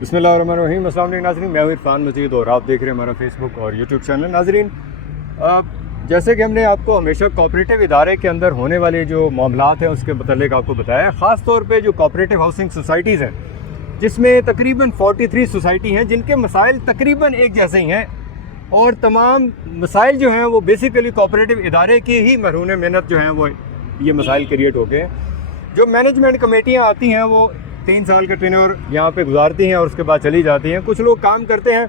बिस्मिल्लाहिर्रहमानिर्रहीम। अस्सलाम वालेकुम नाज़रीन, मैं हूं इरफान मजीद और आप देख रहे हैं हमारा फेसबुक और यूट्यूब चैनल। नाज़रीन, जैसे कि हमने आपको हमेशा कोऑपरेटिव इदारे के अंदर होने वाले जो मामलात हैं उसके मतलब आपको बताया है, ख़ास तौर पे जो कोऑपरेटिव हाउसिंग सोसाइटीज़ हैं जिसमें तकरीबन 43 सोसाइटी हैं जिनके मसाइल तकरीबन एक जैसे ही हैं और तमाम मसाइल जो हैं वो बेसिकली कोऑपरेटिव इदारे के ही मरहून मेहनत जो हैं वो ये मसाइल क्रिएट हो गए हैं। जो मैनेजमेंट कमेटियाँ आती हैं वो 3 साल का टेन्योर यहाँ पे गुजारती हैं और उसके बाद चली जाती हैं। कुछ लोग काम करते हैं,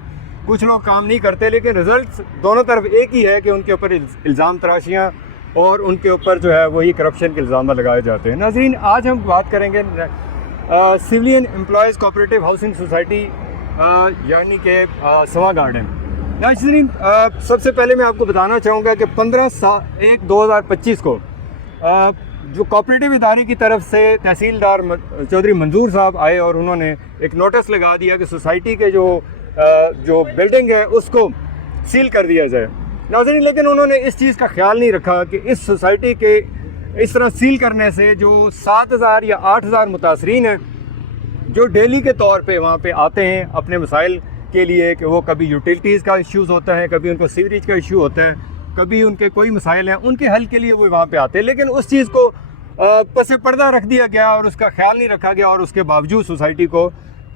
कुछ लोग काम नहीं करते, लेकिन रिज़ल्ट दोनों तरफ एक ही है कि उनके ऊपर इल्ज़ाम तराशियाँ और उनके ऊपर जो है वही करप्शन के इल्ज़ाम लगाए जाते हैं। नाज़रीन, आज हम बात करेंगे civilian employees cooperative housing society यानी कि सवा गार्डन। नाज़रीन, सबसे पहले मैं आपको बताना चाहूँगा कि 15/1/2025 को जो कोऑपरेटिव इदारे की तरफ से तहसीलदार चौधरी मंजूर साहब आए और उन्होंने एक नोटिस लगा दिया कि सोसाइटी के जो बिल्डिंग है उसको सील कर दिया जाए। नाज़रीन, लेकिन उन्होंने इस चीज़ का ख्याल नहीं रखा कि इस सोसाइटी के इस तरह सील करने से जो 7,000 या 8,000 मुतासरीन हैं जो डेली के तौर पे वहाँ पे आते हैं अपने मसाइल के लिए, कि वो कभी यूटिलिटीज़ का इश्यूज़ होता है, कभी उनको सीवरेज का इशू होता है, कभी उनके कोई मसाइल हैं, उनके हल के लिए वो वहाँ पे आते हैं, लेकिन उस चीज़ को पसे पर्दा रख दिया गया और उसका ख्याल नहीं रखा गया और उसके बावजूद सोसाइटी को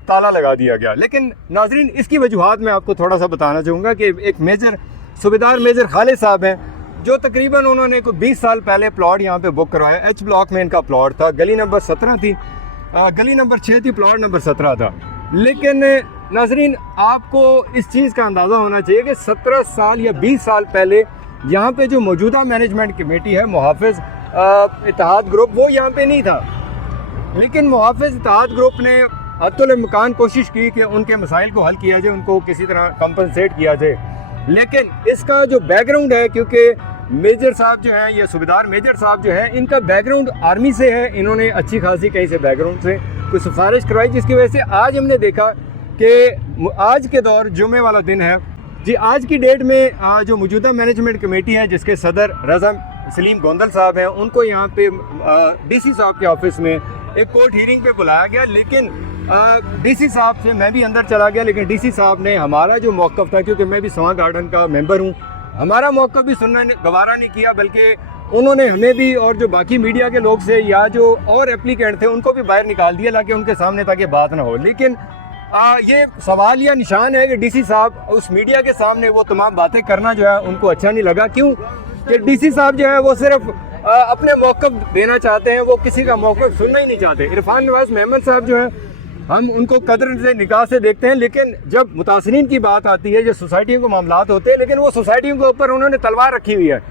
ताला लगा दिया गया। लेकिन नाज़रीन, इसकी वजूहात मैं आपको थोड़ा सा बताना चाहूँगा कि एक मेजर सूबेदार मेजर खालिद साहब हैं जो तकरीबन उन्होंने कोई 20 साल पहले प्लॉट यहाँ पे बुक करवाया। एच ब्लॉक में इनका प्लॉट था, गली नंबर 17 थी, गली नंबर 6 थी, प्लॉट नंबर 17 था। लेकिन नाज़रीन, आपको इस चीज़ का अंदाज़ा होना चाहिए कि 17 साल या 20 साल पहले यहाँ पे जो मौजूदा मैनेजमेंट कमेटी है मुहाफ़िज़ इत्तेहाद ग्रुप, वो यहाँ पे नहीं था, लेकिन मुहाफ़िज़ इत्तेहाद ग्रुप ने हद्दुल इम्कान कोशिश की कि उनके मसाइल को हल किया जाए, उनको किसी तरह कंपनसेट किया जाए। लेकिन इसका जो बैकग्राउंड है, क्योंकि मेजर साहब जो हैं, ये सूबेदार मेजर साहब जो हैं, इनका बैकग्राउंड आर्मी से है, इन्होंने अच्छी खासी कहीं से बैकग्राउंड से कोई सिफारिश करवाई, जिसकी वजह से आज हमने देखा कि आज के दौर जुमे वाला दिन है जी। आज की डेट में जो मौजूदा मैनेजमेंट कमेटी है जिसके सदर रज़ा सलीम गोंदल साहब हैं, उनको यहाँ पे डीसी साहब के ऑफिस में एक कोर्ट हीयरिंग पे बुलाया गया। लेकिन डीसी साहब से मैं भी अंदर चला गया, लेकिन डीसी साहब ने हमारा जो मौक़िफ़ था, क्योंकि मैं भी सवा गार्डन का मेंबर हूँ, हमारा मौक़िफ़ भी सुनना गवारा नहीं किया, बल्कि उन्होंने हमें भी और जो बाकी मीडिया के लोग से या जो और एप्लीकेंट थे उनको भी बाहर निकाल दिया ताकि उनके सामने ताकि बात ना हो। लेकिन ये सवाल या निशान है कि डीसी साहब उस मीडिया के सामने वो तमाम बातें करना जो है उनको अच्छा नहीं लगा। क्यों कि डीसी साहब जो है वो सिर्फ अपने मौक़िफ़ देना चाहते हैं, वो किसी का मौक़िफ़ सुनना ही नहीं चाहते। इरफान नवाज़ मेमन साहब जो हैं, हम उनको कदर से निगाह से देखते हैं, लेकिन जब मुतासरीन की बात आती है, जो सोसाइटियों को मामलात होते हैं, लेकिन वो सोसाइटियों के ऊपर उन्होंने तलवार रखी हुई है।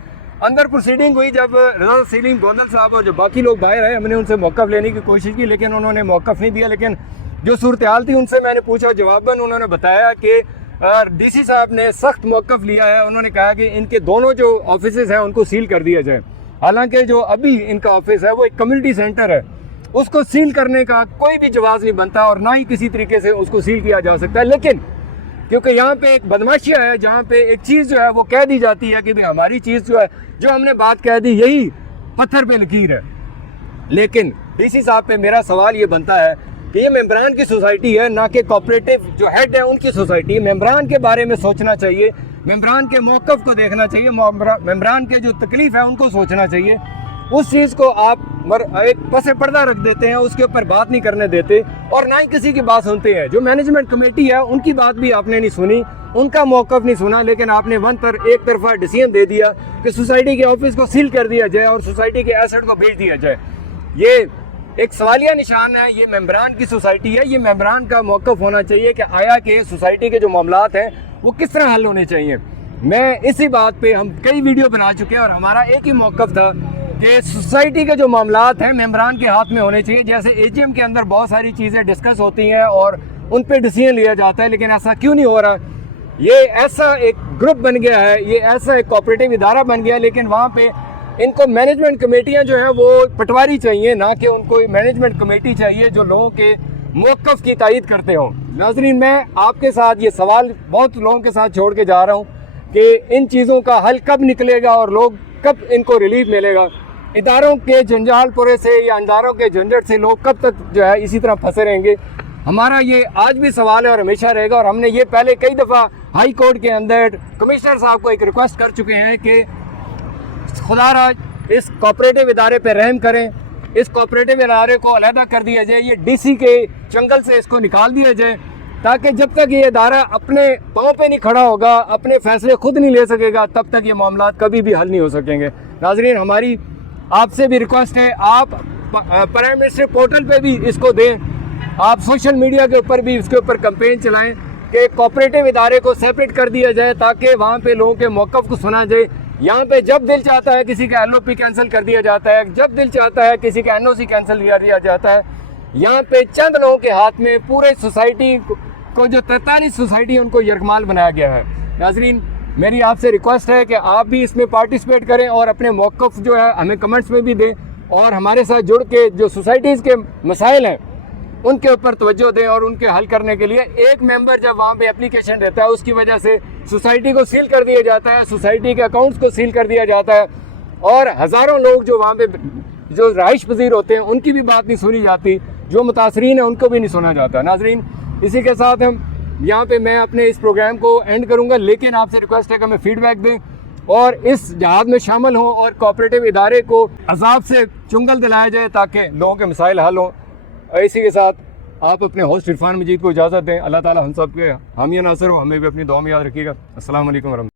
अंदर प्रोसीडिंग हुई जब रज़ा सलीम गोंदल साहब और जो बाकी लोग बाहर आए, हमने उनसे मौक़िफ़ लेने की कोशिश की, लेकिन उन्होंने मौक़िफ़ नहीं दिया। लेकिन जो सूरत हाल थी उनसे मैंने पूछा, जवाबन उन्होंने बताया कि डीसी साहब ने सख्त मौक़िफ़ लिया है। उन्होंने कहा कि इनके दोनों जो ऑफिसेज़ हैं उनको सील कर दिया जाए। हालांकि जो अभी इनका ऑफिस है वो एक कम्युनिटी सेंटर है, उसको सील करने का कोई भी जवाब नहीं बनता और ना ही किसी तरीके से उसको सील किया जा सकता है। लेकिन क्योंकि यहाँ पे एक बदमाशिया है, जहाँ पे एक चीज़ जो है वो कह दी जाती है कि भाई हमारी चीज़ जो है, जो हमने बात कह दी, यही पत्थर पे लकीर है। लेकिन डीसी साहब पे मेरा सवाल ये बनता है कि ये मेम्बरान की सोसाइटी है, ना कि कोऑपरेटिव जो हेड है उनकी सोसाइटी। मेम्बरान के बारे में सोचना चाहिए, मेम्बरान के मौक़िफ़ को देखना चाहिए, मेम्बरान के जो तकलीफ़ है उनको सोचना चाहिए। उस चीज़ को आप एक पसे पर्दा रख देते हैं, उसके ऊपर बात नहीं करने देते और ना ही किसी की बात सुनते हैं। जो मैनेजमेंट कमेटी है उनकी बात भी आपने नहीं सुनी, उनका मौक़िफ़ नहीं सुना, लेकिन आपने एक तरफा डिसीजन दे दिया कि सोसाइटी के ऑफिस को सील कर दिया जाए और सोसाइटी के एसेट को बेच दिया जाए। ये एक सवालिया निशान है। ये मेम्बरान की सोसाइटी है, ये मेम्बरान का मौक़िफ़ होना चाहिए कि आया कि सोसाइटी के जो मामलात हैं वो किस तरह हल होने चाहिए। मैं इसी बात पे हम कई वीडियो बना चुके हैं और हमारा एक ही मौक़िफ़ था कि सोसाइटी के जो मामलात हैं मेम्बरान के हाथ में होने चाहिए। जैसे एजीएम के अंदर बहुत सारी चीज़ें डिस्कस होती हैं और उन पे डिसीजन लिया जाता है, लेकिन ऐसा क्यों नहीं हो रहा। ये ऐसा एक ग्रुप बन गया है, ये ऐसा एक कोऑपरेटिव इदारा बन गया, लेकिन वहाँ पे इनको मैनेजमेंट कमेटियाँ जो हैं वो पटवारी चाहिए, ना कि उनको मैनेजमेंट कमेटी चाहिए जो लोगों के मौक़िफ़ की तायीद करते हों। नाज़रीन, मैं आपके साथ ये सवाल बहुत लोगों के साथ छोड़ के जा रहा हूँ कि इन चीज़ों का हल कब निकलेगा और लोग कब इनको रिलीफ मिलेगा। इदारों के जंजालपुरे से या इदारों के झंझट से लोग कब तक जो है इसी तरह फंसे रहेंगे। हमारा ये आज भी सवाल है और हमेशा रहेगा। और हमने ये पहले कई दफ़ा हाई कोर्ट के अंदर कमिश्नर साहब को एक रिक्वेस्ट कर चुके हैं कि खुदारा इस कोऑपरेटिव इदारे पे रहम करें, इस कोऑपरेटिव इदारे को अलहदा कर दिया जाए, ये डीसी के चंगल से इसको निकाल दिया जाए, ताकि जब तक ये इदारा अपने पाँव पे नहीं खड़ा होगा, अपने फैसले खुद नहीं ले सकेगा, तब तक ये मामला कभी भी हल नहीं हो सकेंगे। नाज़रीन, हमारी आपसे भी रिक्वेस्ट है, आप प्राइम मिनिस्टर पोर्टल पे भी इसको दें, आप सोशल मीडिया के ऊपर भी इसके ऊपर कैंपेन चलाएं कि कोऑपरेटिव इदारे को सेपरेट कर दिया जाए, ताकि वहाँ पे लोगों के मौक़िफ़ को सुना जाए। यहाँ पे जब दिल चाहता है किसी का LOP कैंसिल कर दिया जाता है, जब दिल चाहता है किसी का NOC कैंसिल कर दिया जाता है। यहाँ पे चंद लोगों के हाथ में पूरे सोसाइटी को जो 43 सोसाइटी है उनको यरगमाल बनाया गया है। नाज़रीन, मेरी आपसे रिक्वेस्ट है कि आप भी इसमें पार्टिसिपेट करें और अपने मौक़िफ़ जो है हमें कमेंट्स में भी दें, और हमारे साथ जुड़ के जो सोसाइटीज़ के मसाइल हैं उनके ऊपर तवज्जो दें, और उनके हल करने के लिए एक मेंबर जब वहाँ पे एप्लीकेशन देता है उसकी वजह से सोसाइटी को सील कर दिया जाता है, सोसाइटी के अकाउंट्स को सील कर दिया जाता है, और हज़ारों लोग जो वहाँ पे जो रहाइश पजीर होते हैं उनकी भी बात नहीं सुनी जाती, जो मुतासरीन है उनको भी नहीं सुना जाता। नाज़रीन, इसी के साथ हम यहाँ पे मैं अपने इस प्रोग्राम को एंड करूँगा, लेकिन आपसे रिक्वेस्ट है कि हमें फीडबैक दें और इस जहाद में शामिल हों और कोऑपरेटिव इदारे को अजाब से चुंगल दिलाया जाए ताकि लोगों के मसाइल हल हों। इसी के साथ आप अपने होस्ट इरफान मजीद को इजाज़त दें। अल्लाह ताला हम सब के हामिया नासर हो, हमें भी अपनी दुआ में याद रखिएगा। अस्सलाम वालेकुम।